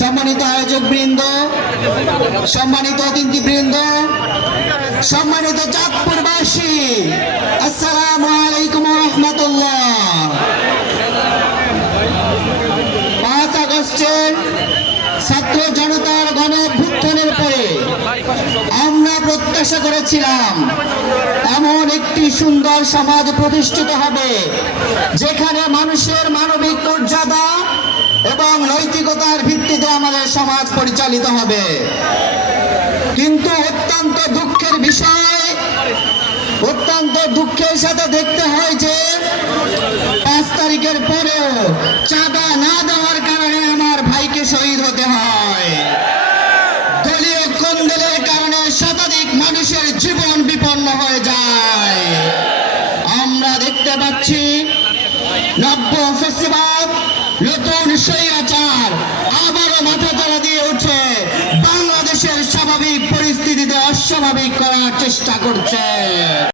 সম্মানিত আয়োজক বৃন্দ, সম্মানিত অতিথি বৃন্দ, সম্মানিত চাঁদপুরবাসী আসসালামু আলাইকুম রহমতুল্লাহ। পাঁচ আগস্টের ছাত্র জনতার গণ অভ্যুত্থানের পরে আমরা প্রত্যাশা করেছিলাম, এমন একটি সুন্দর সমাজ প্রতিষ্ঠিত হবে, যেখানে মানুষের নৈতিকতার ভিত্তিতে আমাদের সমাজ পরিচালিত হবে। কিন্তু অত্যন্ত দুঃখের বিষয়, অত্যন্ত দুঃখের সাথে দেখতে হয় যে, পাঁচ তারিখের পরেও চাঁদা না দেওয়ার কারণে আমার ভাইকে শহীদ হতে হয়। দলীয় কোন্দলের কারণে শতাধিক মানুষের জীবন বিপন্ন হয়ে যায়। আমরা দেখতে পাচ্ছি নব্য ফেসিবাদ নতুন আবারও মাথা উঠে বাংলাদেশের স্বাভাবিক পরিস্থিতিতে অস্বাভাবিক করার চেষ্টা করছে।